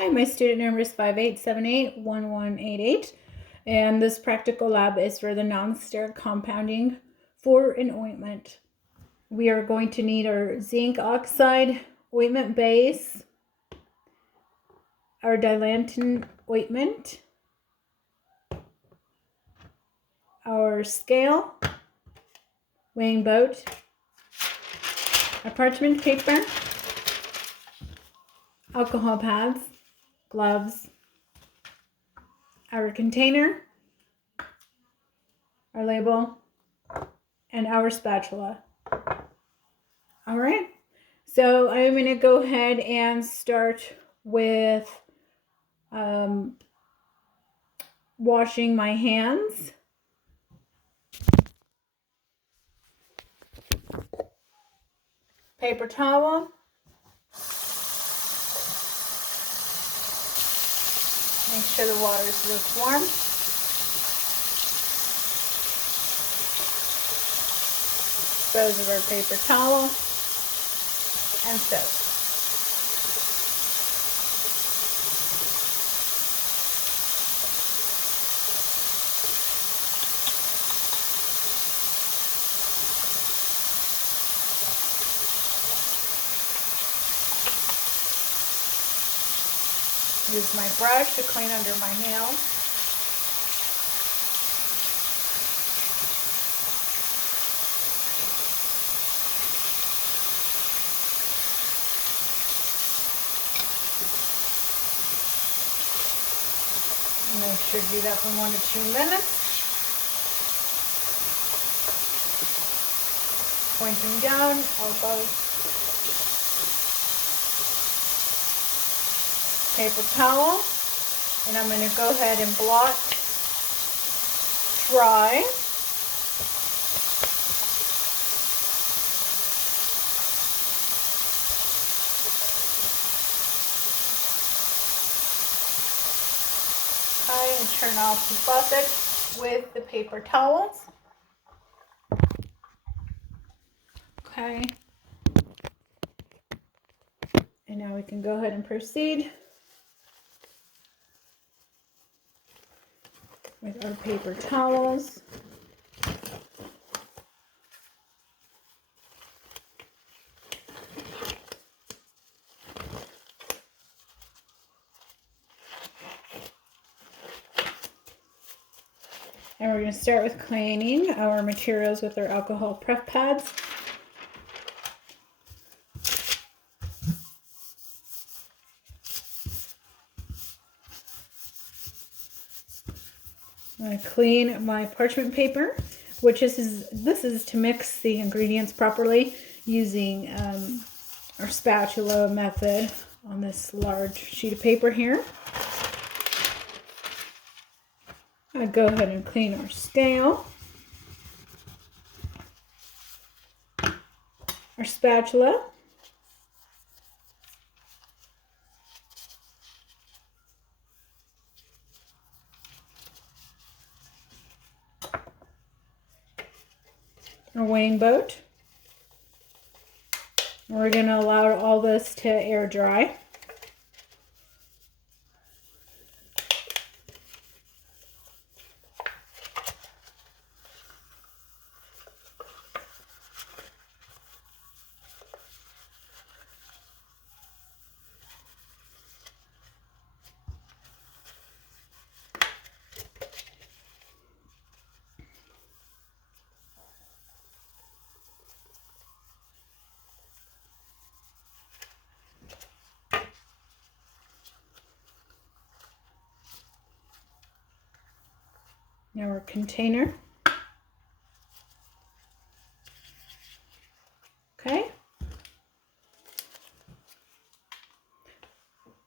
Hi, my student number is 58781188, and this practical lab is for the non-sterile compounding for an ointment. We are going to need our zinc oxide ointment base, our dilantin ointment, our scale, weighing boat, a parchment paper, alcohol pads, gloves, our container, our label, and our spatula. All right, so I'm going to go ahead and start with washing my hands. Paper towel. Make sure the water is lukewarm. Dispose of our paper towel and soap. Use my brush to clean under my nails. Make sure to do that for 1 to 2 minutes. Pointing down, elbows. Paper towel, and I'm going to go ahead and blot dry. Okay, and turn off the faucet with the paper towels. Okay, and now we can go ahead and proceed with our paper towels. And we're going to start with cleaning our materials with our alcohol prep pads. I'm going to clean my parchment paper, which this is to mix the ingredients properly using our spatula method on this large sheet of paper here. I'm going to go ahead and clean our scale, our spatula, our weighing boat. We're going to allow all this to air dry. Now our container. Okay.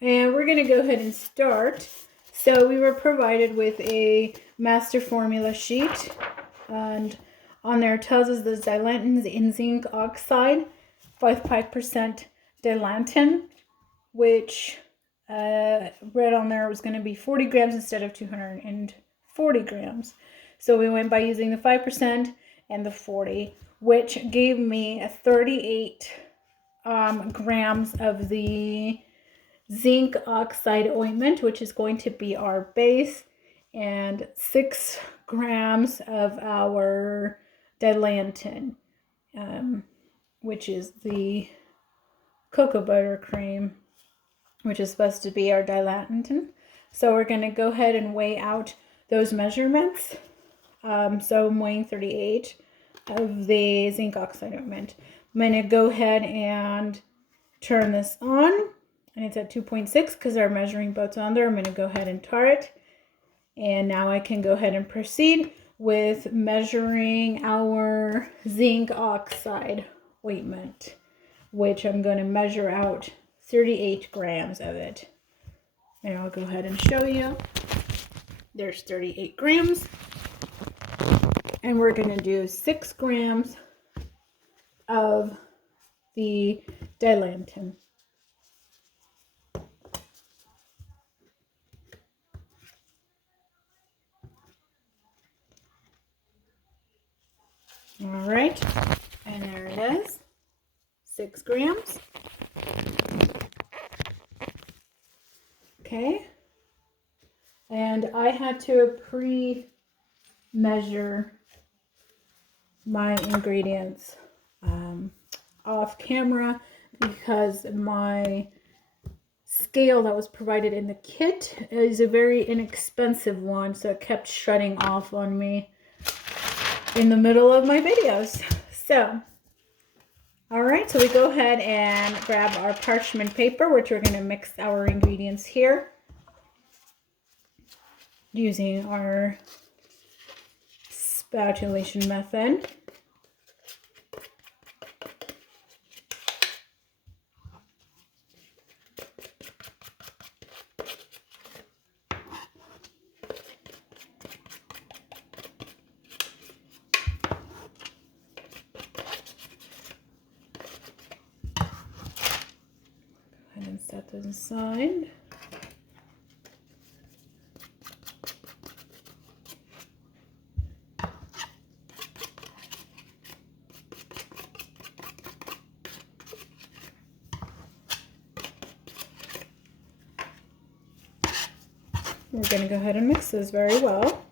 And we're going to go ahead and start. So we were provided with a master formula sheet, and on there it tells us the dilantins in zinc oxide, 5% dilantin, which read on there was going to be 40 grams instead of 240 grams. So we went by using the 5% and the 40, which gave me a 38 grams of the zinc oxide ointment, which is going to be our base, and 6 grams of our dilantin, which is the cocoa butter cream, which is supposed to be our dilantin. So we're going to go ahead and weigh out those measurements. So I'm weighing 38 of the zinc oxide ointment. I'm going to go ahead and turn this on, and it's at 2.6 because our measuring boat's on there. I'm going to go ahead and tar it, and now I can go ahead and proceed with measuring our zinc oxide ointment, which I'm going to measure out 38 grams of it. And I'll go ahead and show you. There's 38 grams. And we're going to do 6 grams of the dilantin. All right, and there it is, 6 grams. Okay, and I had to pre-measure my ingredients off camera because my scale that was provided in the kit is a very inexpensive one, so it kept shutting off on me in the middle of my videos. So, all right, so we go ahead and grab our parchment paper, which we're going to mix our ingredients here using our spatulation method. And set those aside. We're going to go ahead and mix this very well.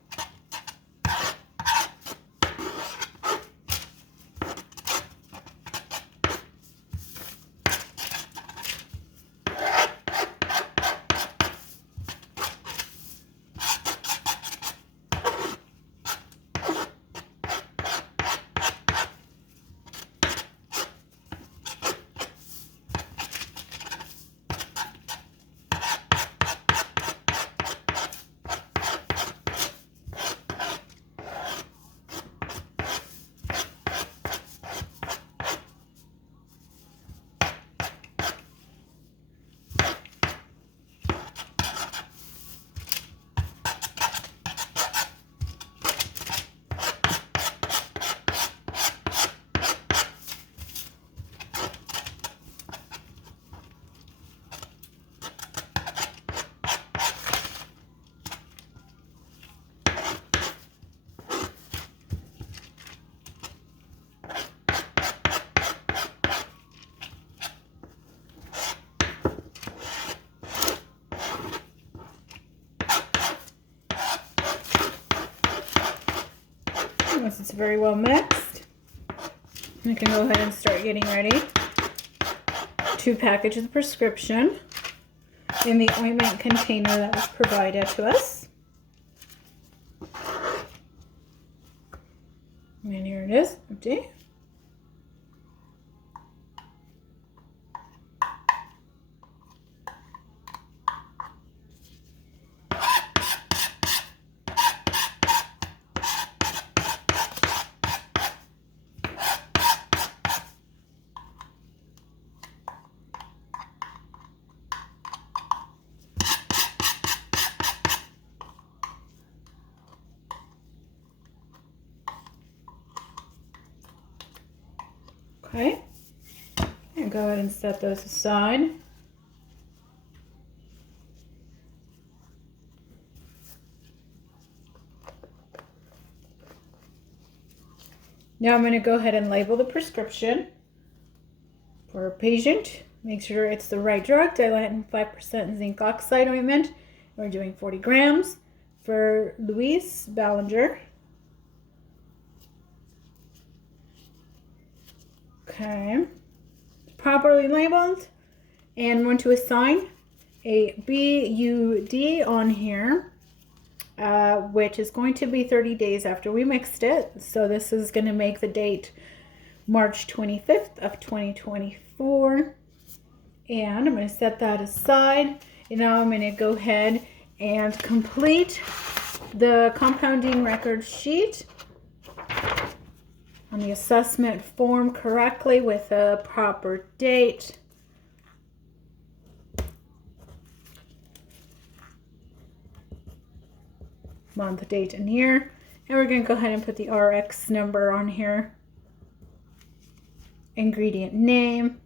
Once it's very well mixed, I can go ahead and start getting ready to package the prescription in the ointment container that was provided to us. And here it is, empty. Okay, and go ahead and set those aside. Now I'm going to go ahead and label the prescription for a patient Make sure it's the right drug, dilantin 5% zinc oxide ointment. We're doing 40 grams for Louise Ballinger. Okay, properly labeled, and I'm going to assign a BUD on here, which is going to be 30 days after we mixed it. So this is going to make the date March 25th of 2024. And I'm going to set that aside. And now I'm going to go ahead and complete the compounding record sheet on the assessment form correctly with a proper date. Month, date, and year. And we're going to go ahead and put the RX number on here. Ingredient name.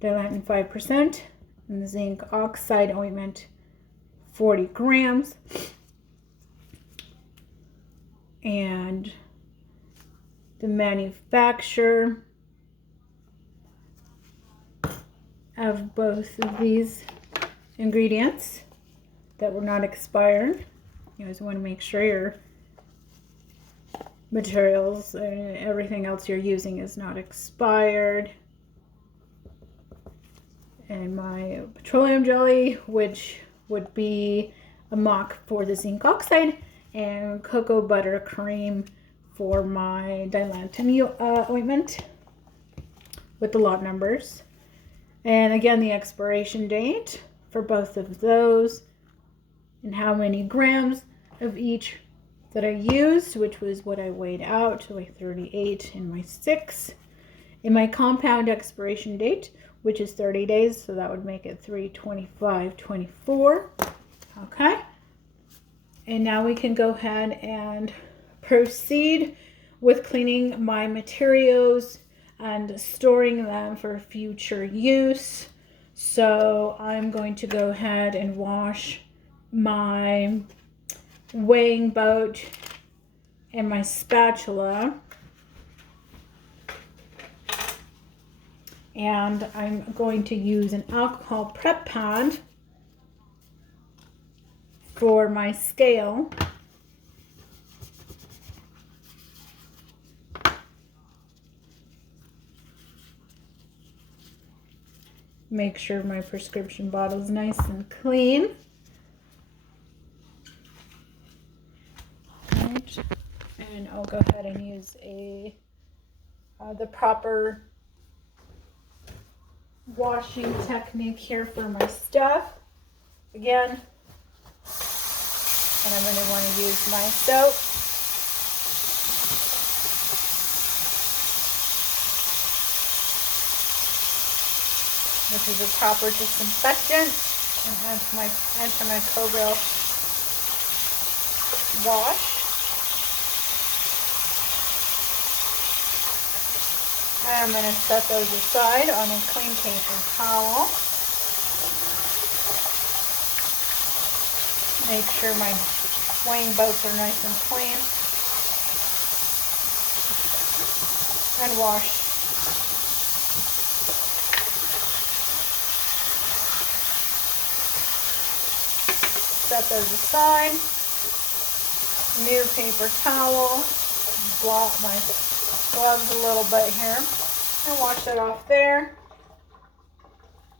Dilantin 5%. And the zinc oxide ointment 40 grams. And the manufacturer of both of these ingredients that were not expired. You guys want to make sure your materials and everything else you're using is not expired. And my petroleum jelly, which would be a mock for the zinc oxide, and cocoa butter cream for my dilantin ointment with the lot numbers. And again, the expiration date for both of those, and how many grams of each that I used, which was what I weighed out, to weigh 38 in my 6. And my compound expiration date, which is 30 days, so that would make it 3/25/24. Okay. And now we can go ahead and proceed with cleaning my materials and storing them for future use. So I'm going to go ahead and wash my weighing boat and my spatula. And I'm going to use an alcohol prep pad for my scale. Make sure my prescription bottle is nice and clean. Right. And I'll go ahead and use the proper washing technique here for my stuff. Again, and I'm going to want to use my soap. Which is a proper disinfectant and antimicrobial wash. And I'm going to set those aside on a clean paper towel. Make sure my weighing boats are nice and clean. And wash. Set those aside. New paper towel. Blot my gloves a little bit here. And wash that off there.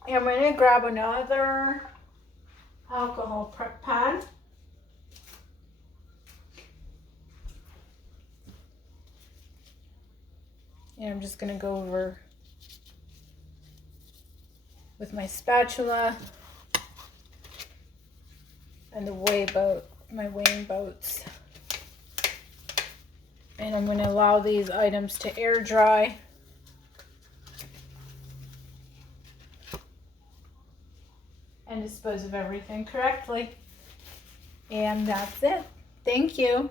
And I'm going to grab another alcohol prep pad. And I'm just going to go over with my spatula and my weighing boats. And I'm going to allow these items to air dry. And dispose of everything correctly. And that's it. Thank you.